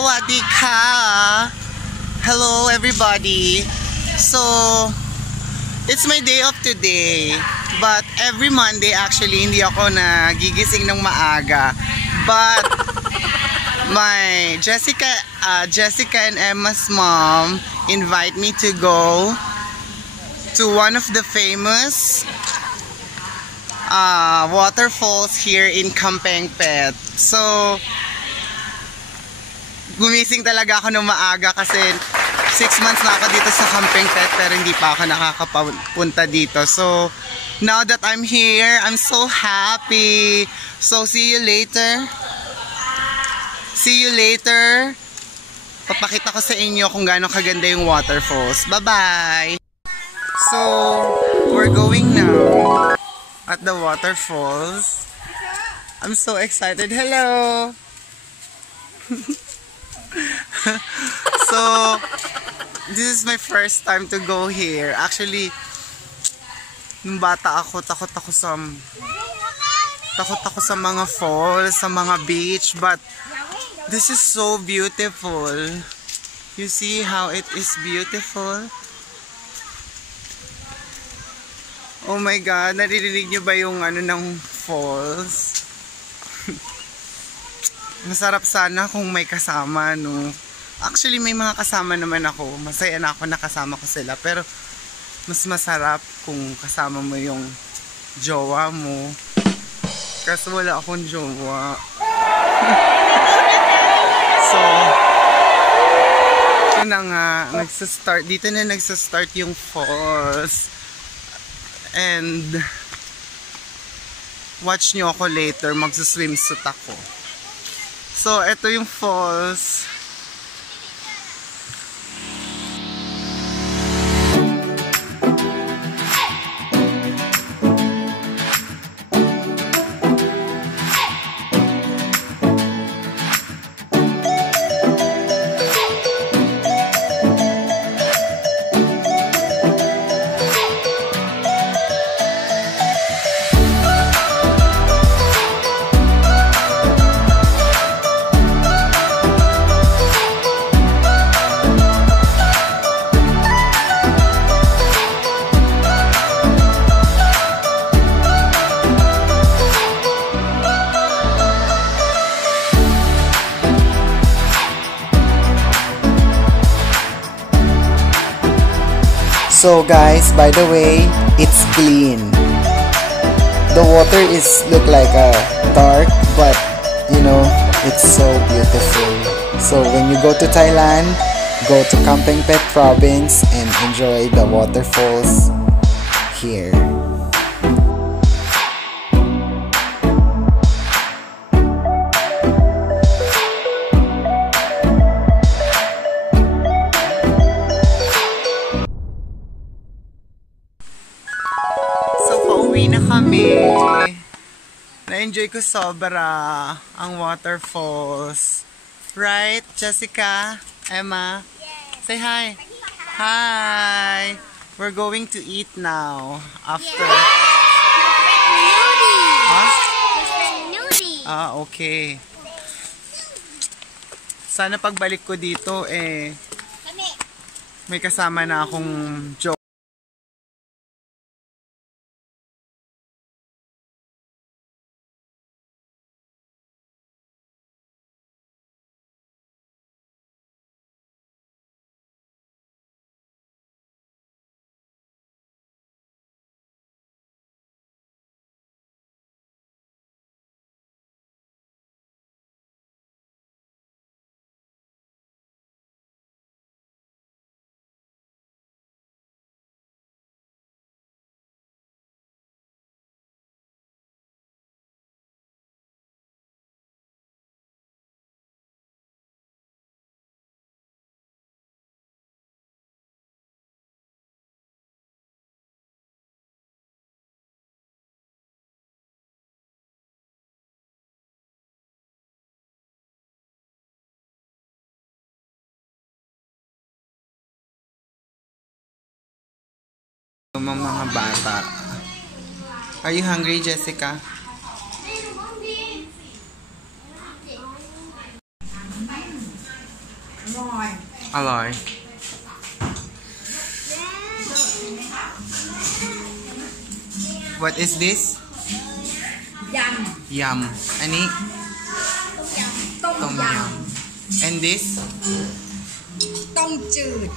Sawadee ka! Hello everybody! So, it's my day off today. But every Monday actually hindi ako nagigising ng maaga. But my Jessica and Emma's mom invite me to go to one of the famous waterfalls here in Kampengpet. So, gumising talaga ako ng maaga kasi 6 months na ako dito sa Kampengpet pero hindi pa ako nakakapunta dito. So, now that I'm here, I'm so happy. So, see you later. See you later. Papakita ko sa inyo kung gaano kaganda yung waterfalls. Bye-bye! So, we're going now at the waterfalls. I'm so excited. Hello! So, this is my first time to go here. Actually, nung bata ako, takot ako sa mga falls, sa mga beach, but this is so beautiful. You see how it is beautiful? Oh my God, naririnig nyo ba yung ano ng falls? Masarap sana kung may kasama, no? Actually, may mga kasama naman ako. Masaya na ako nakasama ko sila. Pero, mas masarap kung kasama mo yung jowa mo. Kasi wala akong jowa. So, ito na nga. Dito na nagsastart yung falls. And, watch nyo ako later. Magsuswimsuit ako. So, ito yung falls. So guys, by the way, it's clean. The water look like a dark, but you know, it's so beautiful. So when you go to Thailand, go to Kampengpet province and enjoy the waterfalls here. Uwi na kami. Na-enjoy ko sobra ang waterfalls. Right, Jessica? Emma? Yes. Say hi. Hi. We're going to eat now. After. Nudie. Ah, okay. Sana pagbalik ko dito, may kasama na akong joke. Mga bata. Are you hungry, Jessica? อร่อย What is this? ยำ อันนี้ ต้มยำ and this? ต้มจืด